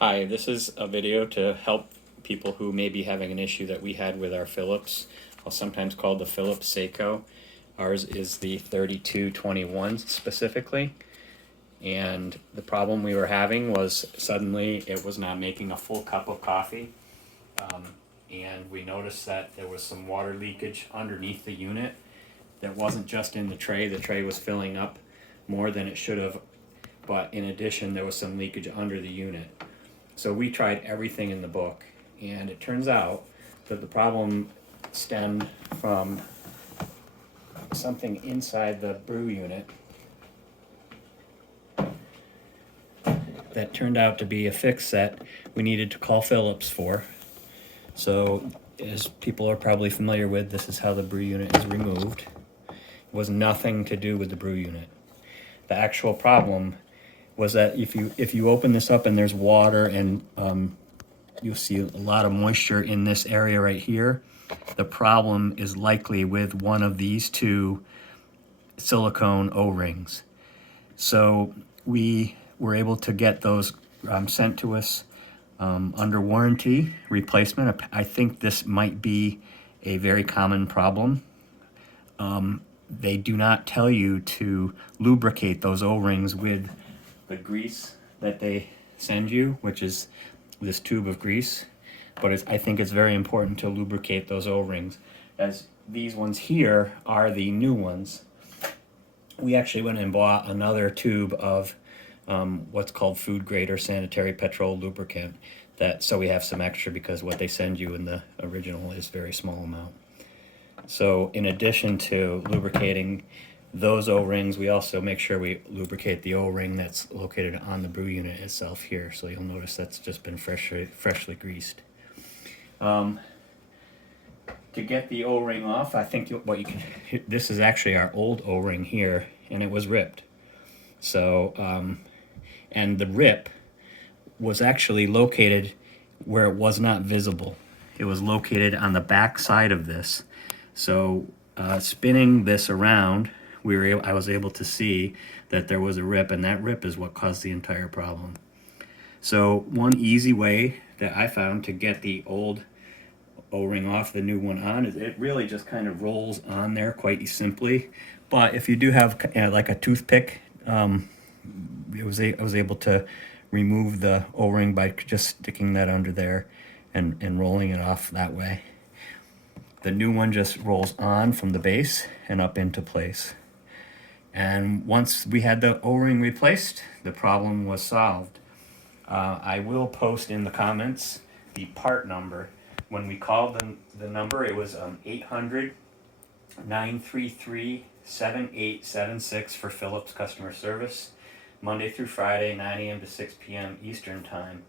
Hi, this is a video to help people who may be having an issue that we had with our Phillips. I'll sometimes call the Phillips SAECO. Ours is the 3221 specifically. And the problem we were having was suddenly it was not making a full cup of coffee. And we noticed that there was some water leakage underneath the unit that wasn't just in the tray. The tray was filling up more than it should have, but in addition, there was some leakage under the unit. So we tried everything in the book, and it turns out that the problem stemmed from something inside the brew unit that turned out to be a fix that we needed to call Phillips for. So, as people are probably familiar with, this is how the brew unit is removed. It was nothing to do with the brew unit. The actual problem was that if you open this up and there's water and you'll see a lot of moisture in this area right here, the problem is likely with one of these two silicone O-rings. So we were able to get those sent to us under warranty replacement. I think this might be a very common problem. They do not tell you to lubricate those O-rings with the grease that they send you, which is this tube of grease. But I think it's very important to lubricate those O-rings, as these ones here are the new ones. We actually went and bought another tube of what's called food grade or sanitary petrol lubricant, so we have some extra, because what they send you in the original is very small amount. So in addition to lubricating those O-rings, we also make sure we lubricate the O-ring that's located on the brew unit itself here. So you'll notice that's just been freshly greased. To get the O-ring off, I think this is actually our old O-ring here, and it was ripped. So, and the rip was actually located where it was not visible. It was located on the back side of this. So spinning this around, I was able to see that there was a rip, and that rip is what caused the entire problem. So one easy way that I found to get the old O-ring off, the new one on, is it really just kind of rolls on there quite simply. But if you do have like a toothpick, I was able to remove the O-ring by just sticking that under there and rolling it off that way. The new one just rolls on from the base and up into place. And once we had the O-ring replaced, the problem was solved. I will post in the comments the part number. When we called the number, it was 800-933-7876 for Phillips customer service, Monday through Friday, 9 a.m. to 6 p.m. Eastern time.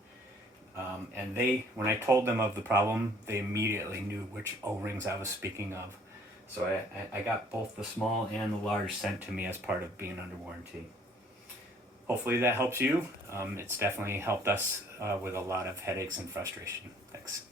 And when I told them of the problem, they immediately knew which O-rings I was speaking of. So I got both the small and the large sent to me as part of being under warranty. Hopefully that helps you. It's definitely helped us with a lot of headaches and frustration. Thanks.